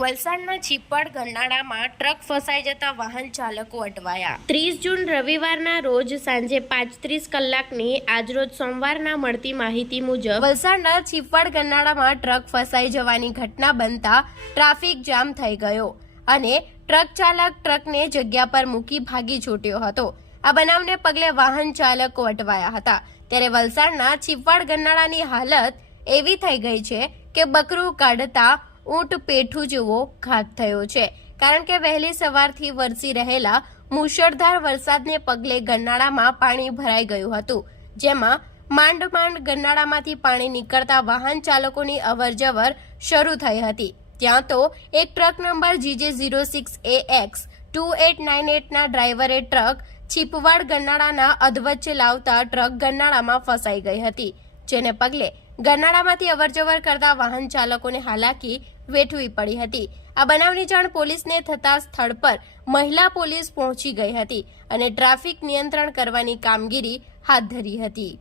વલસાડના ચીપવાડ ગરનાળામાં ટ્રક ફસાઈ જતા વાહન ચાલકો અટવાયા। 30 જૂન રવિવારના રોજ સાંજે 5:30 કલાકની આજરોજ સોમવારના મળતી માહિતી મુજબ વલસાડના ચીપવાડ ગરનાળામાં ટ્રક ફસાઈ જવાની ઘટના બનતા ટ્રાફિક જામ થઈ ગયો અને ટ્રક ચાલક ટ્રકને જગ્યા પર મૂકી ભાગી છૂટ્યો હતો। આ બનાવને પગલે વાહન ચાલકો અટવાયા હતા। ત્યારે વલસાડના ચીપવાડ ગરનાળાની હાલત એવી થઈ ગઈ છે કે બકરું કાઢતા ઊંટ પેઠું જેવો ઘાત થયો છે, કારણ કે વહેલી સવારથી વરસી રહેલા મુશળધાર વરસાદને પગલે ગરનાળામાં પાણી ભરાઈ ગયું હતું, જેમાં માંડ ગરનાળામાંથી પાણી નીકળતા વાહન ચાલકોની અવરજવર શરૂ થઈ હતી। ત્યાં તો એક ટ્રક નંબર GJ06AX 2898ના ડ્રાઈવરે ટ્રક ચીપવાડ ગરનાળાના અધવચ્ચે લાવતા ટ્રક ગરનાળામાં ફસાઈ ગઈ હતી, જેને પગલે ગરનાળામાંથી અવરજવર કરતા વાહન ચાલકોને હાલાકી વેઠવી પડી હતી। આ બનાવની જાણ પોલીસને થતા સ્થળ પર મહિલા પોલીસ પહોંચી ગઈ હતી અને ટ્રાફિક નિયંત્રણ કરવાની કામગીરી હાથ ધરી હતી।